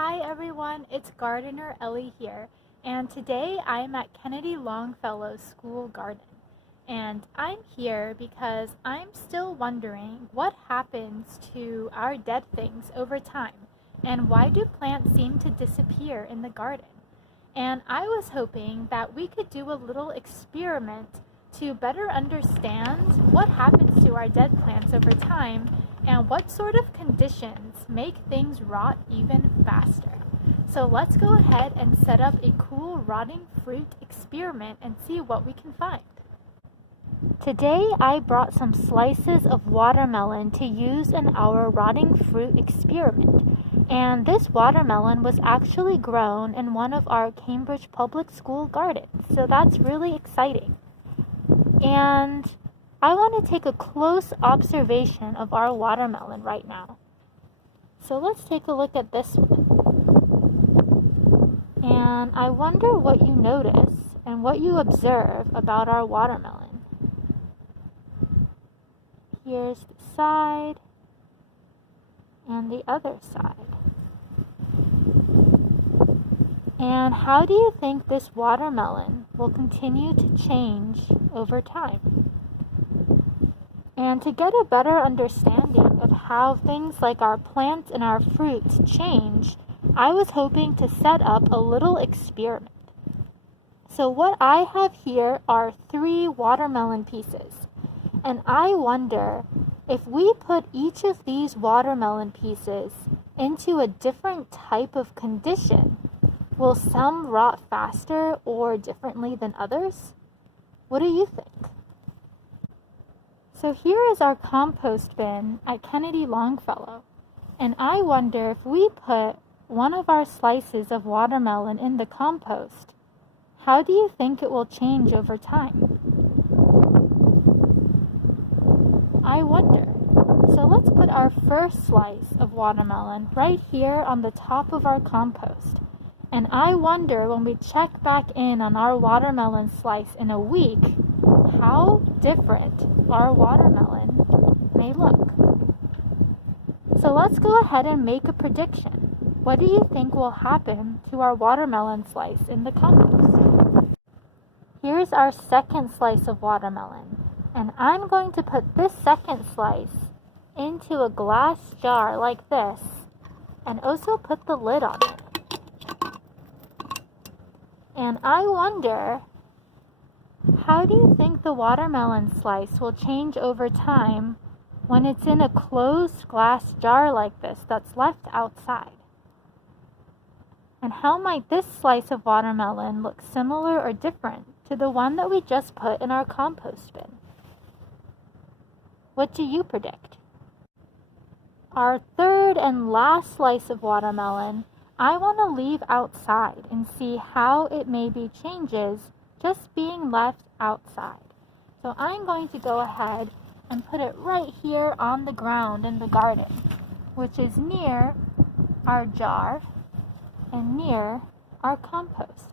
Hi everyone, it's Gardener Ellie here, and today I'm at Kennedy Longfellow's school garden. And I'm here because I'm still wondering what happens to our dead things over time, and why do plants seem to disappear in the garden? And I was hoping that we could do a little experiment to better understand what happens to our dead plants over time and what sort of conditions make things rot even faster. So let's go ahead and set up a cool rotting fruit experiment and see what we can find. Today I brought some slices of watermelon to use in our rotting fruit experiment. And this watermelon was actually grown in one of our Cambridge Public School gardens, so that's really exciting. And I want to take a close observation of our watermelon right now. So let's take a look at this one. And I wonder what you notice and what you observe about our watermelon. Here's the side and the other side. And how do you think this watermelon will continue to change over time? And to get a better understanding of how things like our plants and our fruits change, I was hoping to set up a little experiment. So what I have here are 3 watermelon pieces. And I wonder if we put each of these watermelon pieces into a different type of condition, will some rot faster or differently than others? What do you think? So here is our compost bin at Kennedy Longfellow, and I wonder if we put one of our slices of watermelon in the compost, how do you think it will change over time? I wonder. So let's put our first slice of watermelon right here on the top of our compost. And I wonder when we check back in on our watermelon slice in a week, how different our watermelon may look. So let's go ahead and make a prediction. What do you think will happen to our watermelon slice in the compost? Here's our second slice of watermelon. And I'm going to put this second slice into a glass jar like this and also put the lid on it. And I wonder, how do you think the watermelon slice will change over time when it's in a closed glass jar like this that's left outside? And how might this slice of watermelon look similar or different to the one that we just put in our compost bin? What do you predict? Our third and last slice of watermelon, I want to leave outside and see how it maybe changes just being left outside. So I'm going to go ahead and put it right here on the ground in the garden, which is near our jar and near our compost.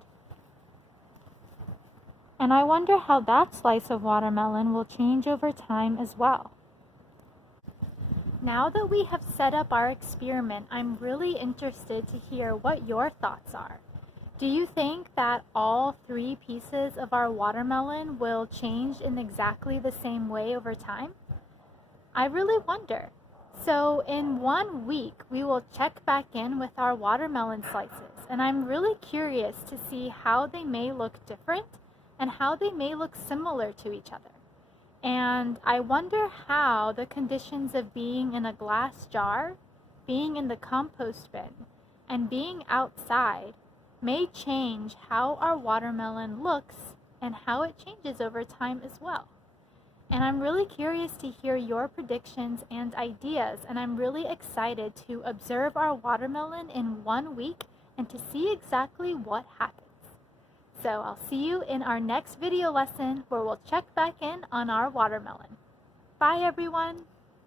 And I wonder how that slice of watermelon will change over time as well. Now that we have set up our experiment, I'm really interested to hear what your thoughts are. Do you think that all 3 pieces of our watermelon will change in exactly the same way over time? I really wonder. So in 1 week, we will check back in with our watermelon slices, and I'm really curious to see how they may look different and how they may look similar to each other. And I wonder how the conditions of being in a glass jar, being in the compost bin, and being outside may change how our watermelon looks and how it changes over time as well. And I'm really curious to hear your predictions and ideas, and I'm really excited to observe our watermelon in 1 week and to see exactly what happens. So I'll see you in our next video lesson where we'll check back in on our watermelon. Bye everyone!